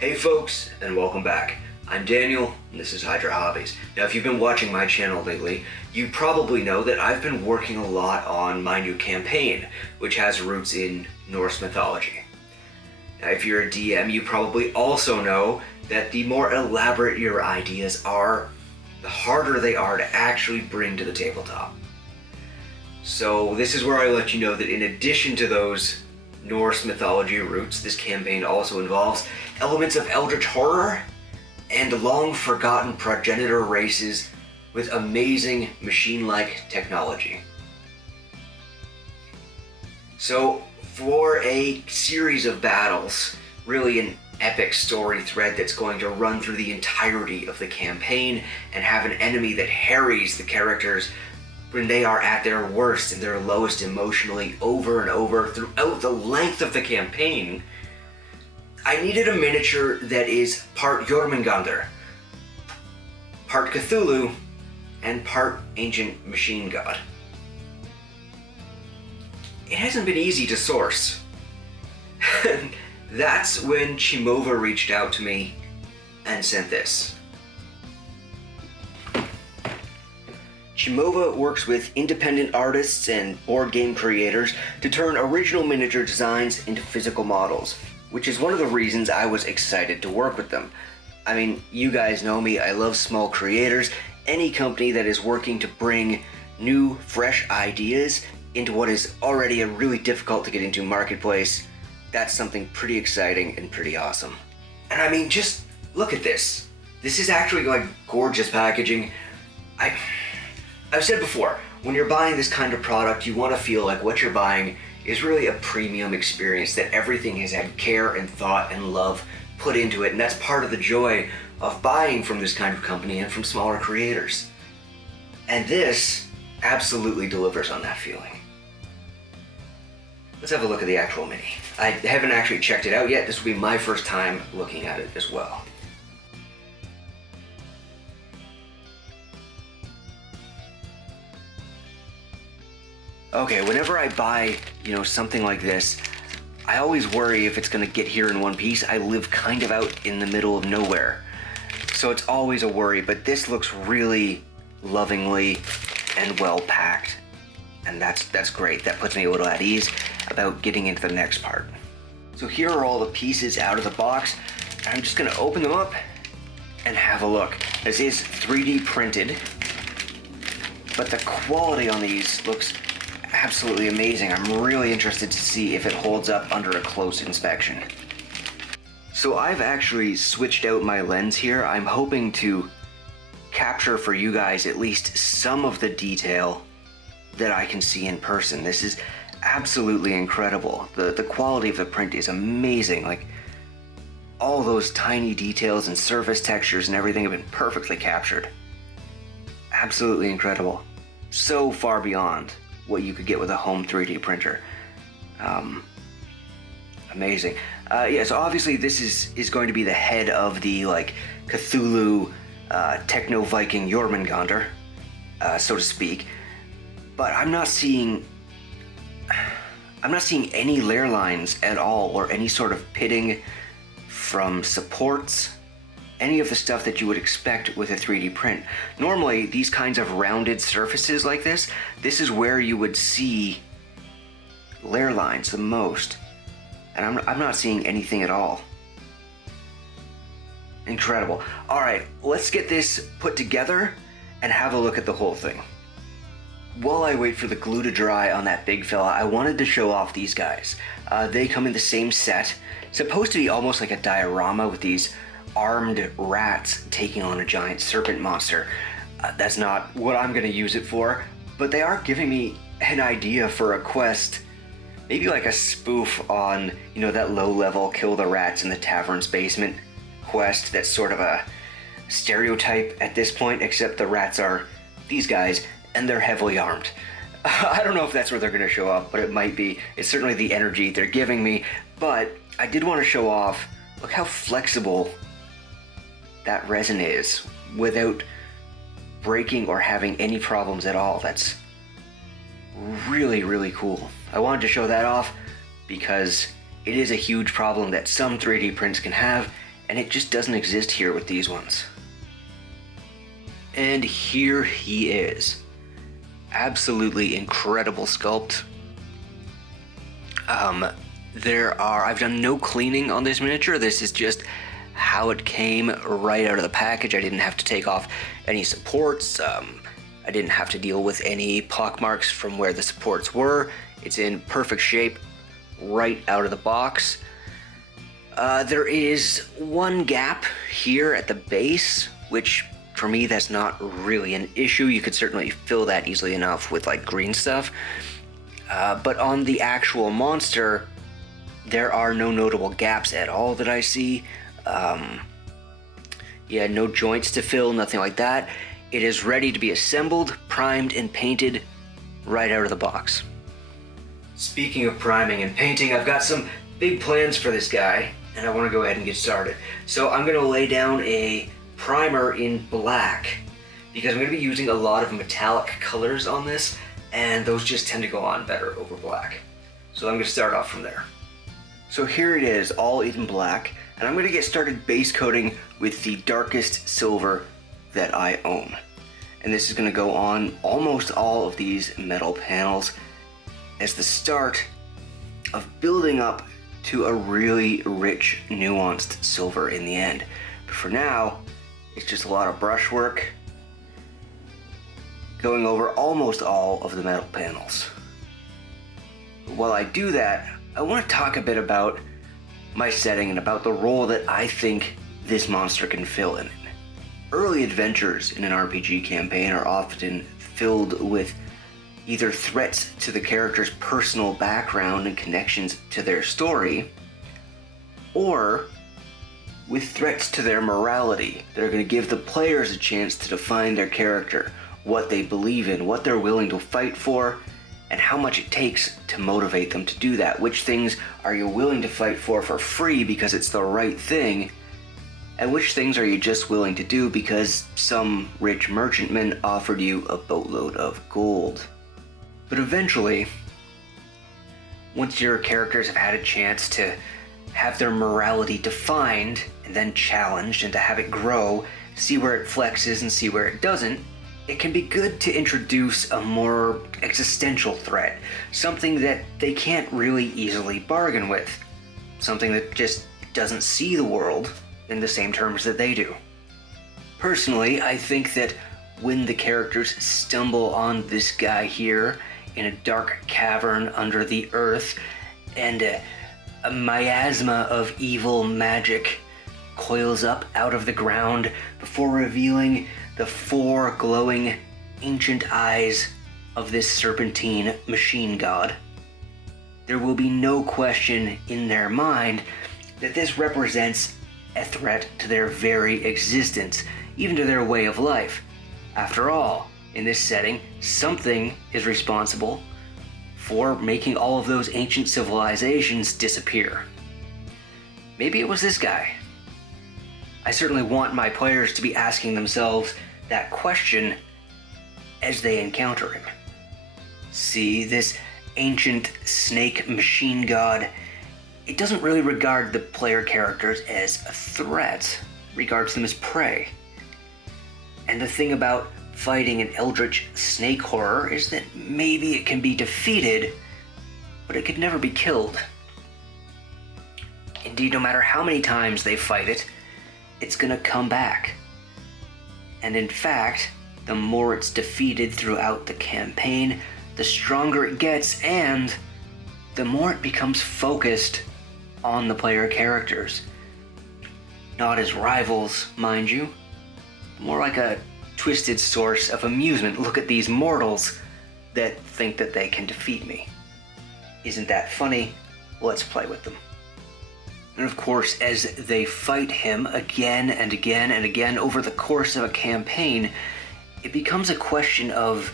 Hey folks, and welcome back. I'm Daniel, and this is Hydra Hobbies. Now, if you've been watching my channel lately, you probably know that I've been working a lot on my new campaign, which has roots in Norse mythology. Now, if you're a DM, you probably also know that the more elaborate your ideas are, the harder they are to actually bring to the tabletop. So this is where I let you know that in addition to those Norse mythology roots, this campaign also involves elements of eldritch horror and long-forgotten progenitor races with amazing machine-like technology. So for a series of battles, really an epic story thread that's going to run through the entirety of the campaign and have an enemy that harries the characters when they are at their worst and their lowest emotionally over and over throughout the length of the campaign, I needed a miniature that is part Jormungandr, part Cthulhu, and part ancient machine god. It hasn't been easy to source. That's when Chimova reached out to me and sent this. Chimova works with independent artists and board game creators to turn original miniature designs into physical models, which is one of the reasons I was excited to work with them. I mean, you guys know me, I love small creators. Any company that is working to bring new, fresh ideas into what is already a really difficult to get into marketplace, that's something pretty exciting and pretty awesome. And I mean, just look at this. This is actually like gorgeous packaging. I've said before, when you're buying this kind of product, you want to feel like what you're buying is really a premium experience, that everything has had care and thought and love put into it, and that's part of the joy of buying from this kind of company and from smaller creators. And this absolutely delivers on that feeling. Let's have a look at the actual mini. I haven't actually checked it out yet. This will be my first time looking at it as well. Okay, whenever I buy, something like this, I always worry if it's gonna get here in one piece. I live kind of out in the middle of nowhere, so it's always a worry, but this looks really lovingly and well packed, and that's great. That puts me a little at ease about getting into the next part. So here are all the pieces out of the box. I'm just gonna open them up and have a look. This is 3D printed, but the quality on these looks absolutely amazing. I'm really interested to see if it holds up under a close inspection. So I've actually switched out my lens here. I'm hoping to capture for you guys at least some of the detail that I can see in person. This is absolutely incredible. The quality of the print is amazing. Like, all those tiny details and surface textures and everything have been perfectly captured. Absolutely incredible. So far beyond what you could get with a home 3D printer. Amazing. Yeah, so obviously this is going to be the head of the Cthulhu techno-Viking Jormungandr, so to speak. But I'm not seeing any layer lines at all, or any sort of pitting from supports, any of the stuff that you would expect with a 3D print. Normally, these kinds of rounded surfaces like this is where you would see layer lines the most. And I'm not seeing anything at all. Incredible. All right, let's get this put together and have a look at the whole thing. While I wait for the glue to dry on that big fella, I wanted to show off these guys. They come in the same set. It's supposed to be almost like a diorama with these armed rats taking on a giant serpent monster. That's not what I'm going to use it for, but they are giving me an idea for a quest. Maybe like a spoof on, that low-level kill the rats in the tavern's basement quest that's sort of a stereotype at this point, except the rats are these guys, and they're heavily armed. I don't know if that's where they're going to show up, but it might be. It's certainly the energy they're giving me, but I did want to show off, look how flexible that resin is without breaking or having any problems at all. That's really, really cool. I wanted to show that off because it is a huge problem that some 3D prints can have, and it just doesn't exist here with these ones. And here he is. Absolutely incredible sculpt. I've done no cleaning on this miniature. This is just how it came right out of the package. I didn't have to take off any supports. I didn't have to deal with any pockmarks from where the supports were. It's in perfect shape right out of the box. There is one gap here at the base, which for me, that's not really an issue. You could certainly fill that easily enough with like green stuff. But on the actual monster, there are no notable gaps at all that I see. Yeah, no joints to fill, nothing like that. It is ready to be assembled, primed, and painted right out of the box. Speaking of priming and painting, I've got some big plans for this guy, and I want to go ahead and get started. So I'm going to lay down a primer in black, because I'm going to be using a lot of metallic colors on this, and those just tend to go on better over black. So I'm going to start off from there. So here it is, all in black, and I'm going to get started base coating with the darkest silver that I own. And this is going to go on almost all of these metal panels as the start of building up to a really rich, nuanced silver in the end. But for now, it's just a lot of brushwork going over almost all of the metal panels. While I do that, I want to talk a bit about my setting and about the role that I think this monster can fill in it. Early adventures in an RPG campaign are often filled with either threats to the character's personal background and connections to their story, or with threats to their morality that are going to give the players a chance to define their character, what they believe in, what they're willing to fight for, and how much it takes to motivate them to do that. Which things are you willing to fight for free because it's the right thing, and which things are you just willing to do because some rich merchantman offered you a boatload of gold. But eventually, once your characters have had a chance to have their morality defined and then challenged and to have it grow, see where it flexes and see where it doesn't, it can be good to introduce a more existential threat, something that they can't really easily bargain with, something that just doesn't see the world in the same terms that they do. Personally, I think that when the characters stumble on this guy here in a dark cavern under the earth, and a miasma of evil magic coils up out of the ground before revealing the four glowing ancient eyes of this serpentine machine god, there will be no question in their mind that this represents a threat to their very existence, even to their way of life. After all, in this setting, something is responsible for making all of those ancient civilizations disappear. Maybe it was this guy. I certainly want my players to be asking themselves that question as they encounter him. See, this ancient snake machine god, it doesn't really regard the player characters as a threat, regards them as prey. And the thing about fighting an eldritch snake horror is that maybe it can be defeated, but it could never be killed. Indeed, no matter how many times they fight it, it's gonna come back. And in fact, the more it's defeated throughout the campaign, the stronger it gets, and the more it becomes focused on the player characters. Not as rivals, mind you, more like a twisted source of amusement. Look at these mortals that think that they can defeat me. Isn't that funny? Let's play with them. And of course, as they fight him again and again and again over the course of a campaign, it becomes a question of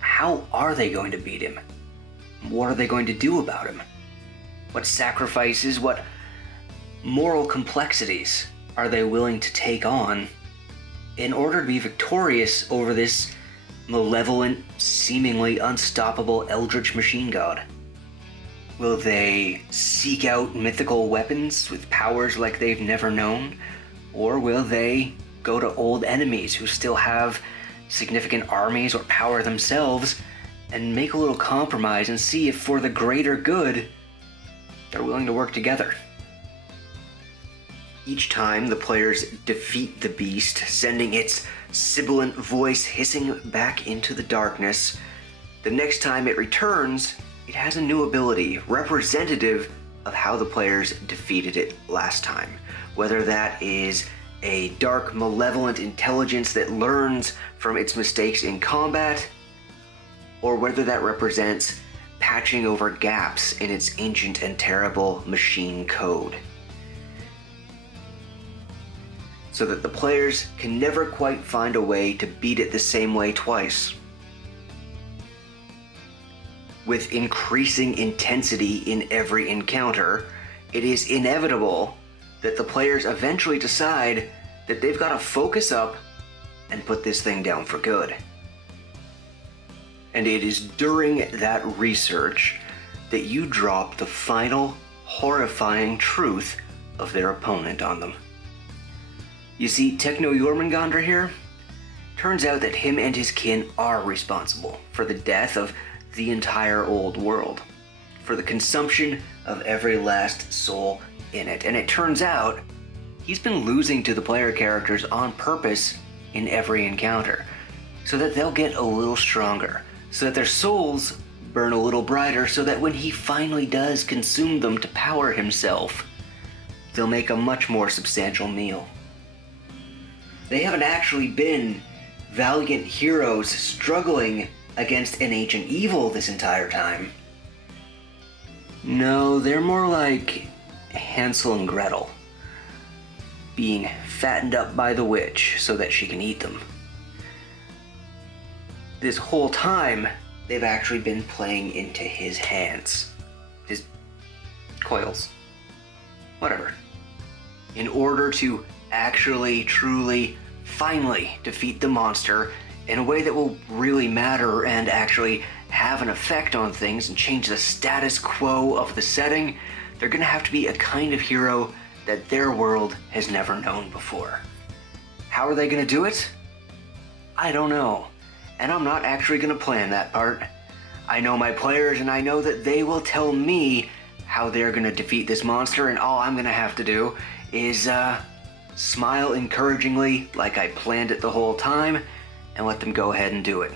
how are they going to beat him? What are they going to do about him? What sacrifices, what moral complexities are they willing to take on in order to be victorious over this malevolent, seemingly unstoppable eldritch machine god? Will they seek out mythical weapons with powers like they've never known? Or will they go to old enemies who still have significant armies or power themselves and make a little compromise and see if for the greater good they're willing to work together? Each time the players defeat the beast, sending its sibilant voice hissing back into the darkness, the next time it returns, it has a new ability representative of how the players defeated it last time. Whether that is a dark, malevolent intelligence that learns from its mistakes in combat, or whether that represents patching over gaps in its ancient and terrible machine code, so that the players can never quite find a way to beat it the same way twice. With increasing intensity in every encounter, it is inevitable that the players eventually decide that they've got to focus up and put this thing down for good. And it is during that research that you drop the final horrifying truth of their opponent on them. You see, Techno-Jormungandr here, turns out that him and his kin are responsible for the death of the entire old world, for the consumption of every last soul in it. And it turns out he's been losing to the player characters on purpose in every encounter, so that they'll get a little stronger, so that their souls burn a little brighter, so that when he finally does consume them to power himself, they'll make a much more substantial meal. They haven't actually been valiant heroes struggling against an ancient evil this entire time. No, they're more like Hansel and Gretel, being fattened up by the witch so that she can eat them. This whole time, they've actually been playing into his hands, his coils, whatever, in order to actually, truly, finally defeat the monster in a way that will really matter and actually have an effect on things and change the status quo of the setting. They're gonna have to be a kind of hero that their world has never known before. How are they gonna do it? I don't know, and I'm not actually gonna plan that part. I know my players, and I know that they will tell me how they're gonna defeat this monster, and all I'm gonna have to do is smile encouragingly like I planned it the whole time, and let them go ahead and do it.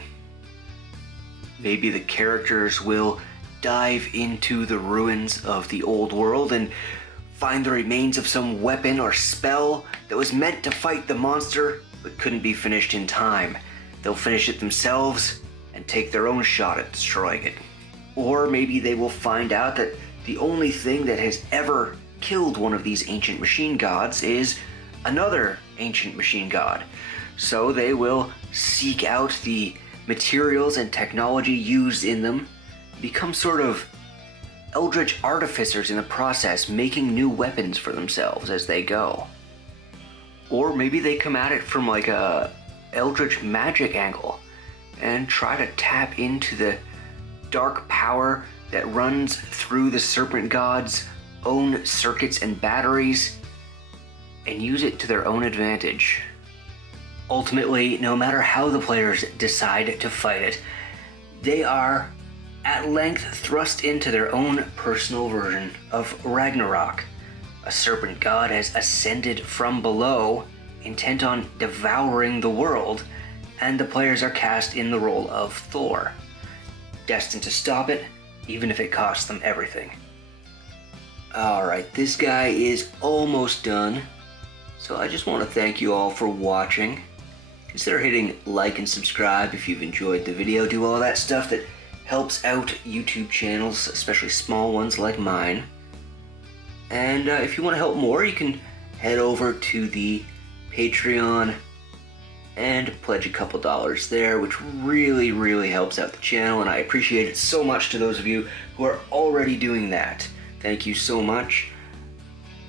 Maybe the characters will dive into the ruins of the old world and find the remains of some weapon or spell that was meant to fight the monster but couldn't be finished in time. They'll finish it themselves and take their own shot at destroying it. Or maybe they will find out that the only thing that has ever killed one of these ancient machine gods is another ancient machine god. So they will seek out the materials and technology used in them, become sort of eldritch artificers in the process, making new weapons for themselves as they go. Or maybe they come at it from like a eldritch magic angle and try to tap into the dark power that runs through the serpent god's own circuits and batteries and use it to their own advantage. Ultimately, no matter how the players decide to fight it, they are at length thrust into their own personal version of Ragnarok. A serpent god has ascended from below, intent on devouring the world, and the players are cast in the role of Thor, destined to stop it, even if it costs them everything. Alright, this guy is almost done, so I just want to thank you all for watching. Consider hitting like and subscribe if you've enjoyed the video. Do all that stuff that helps out YouTube channels, especially small ones like mine. And if you want to help more, you can head over to the Patreon and pledge a couple dollars there, which really, really helps out the channel, and I appreciate it so much to those of you who are already doing that. Thank you so much.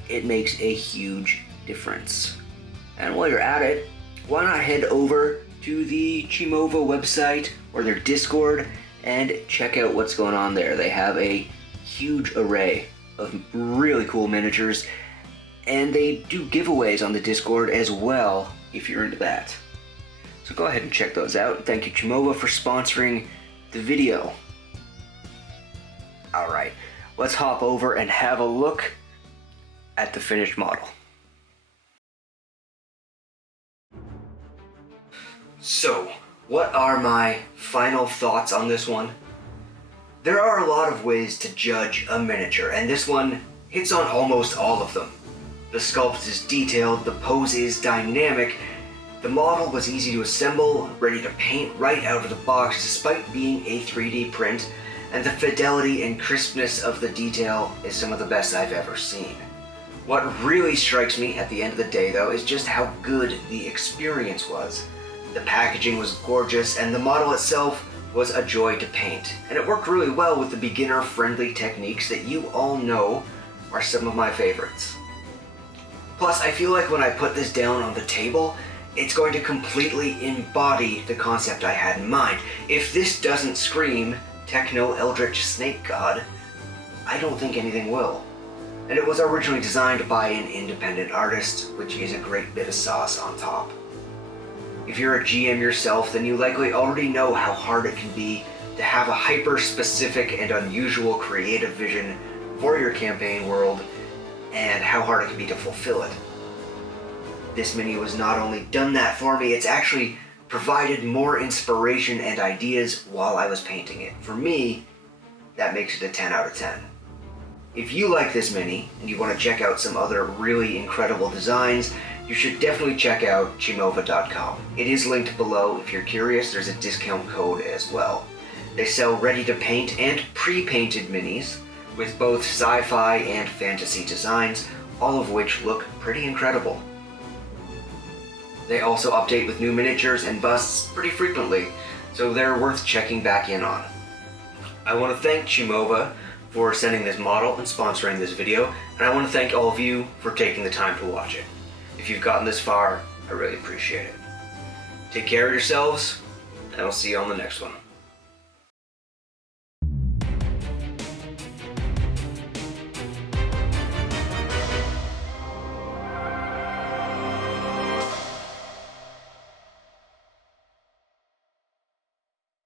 It makes a huge difference. And while you're at it, why not head over to the Chimova website or their Discord and check out what's going on there. They have a huge array of really cool miniatures, and they do giveaways on the Discord as well if you're into that. So go ahead and check those out. Thank you, Chimova, for sponsoring the video. Alright, let's hop over and have a look at the finished model. So, what are my final thoughts on this one? There are a lot of ways to judge a miniature, and this one hits on almost all of them. The sculpt is detailed, the pose is dynamic, the model was easy to assemble, ready to paint right out of the box despite being a 3D print, and the fidelity and crispness of the detail is some of the best I've ever seen. What really strikes me at the end of the day, though, is just how good the experience was. The packaging was gorgeous, and the model itself was a joy to paint. And it worked really well with the beginner-friendly techniques that you all know are some of my favorites. Plus, I feel like when I put this down on the table, it's going to completely embody the concept I had in mind. If this doesn't scream techno-eldritch snake god, I don't think anything will. And it was originally designed by an independent artist, which is a great bit of sauce on top. If you're a GM yourself, then you likely already know how hard it can be to have a hyper-specific and unusual creative vision for your campaign world, and how hard it can be to fulfill it. This mini was not only done that for me, it's actually provided more inspiration and ideas while I was painting it. For me, that makes it a 10 out of 10. If you like this mini, and you want to check out some other really incredible designs, you should definitely check out chimova.com. It is linked below if you're curious. There's a discount code as well. They sell ready-to-paint and pre-painted minis with both sci-fi and fantasy designs, all of which look pretty incredible. They also update with new miniatures and busts pretty frequently, so they're worth checking back in on. I want to thank Chimova for sending this model and sponsoring this video, and I want to thank all of you for taking the time to watch it. If you've gotten this far, I really appreciate it. Take care of yourselves, and I'll see you on the next one.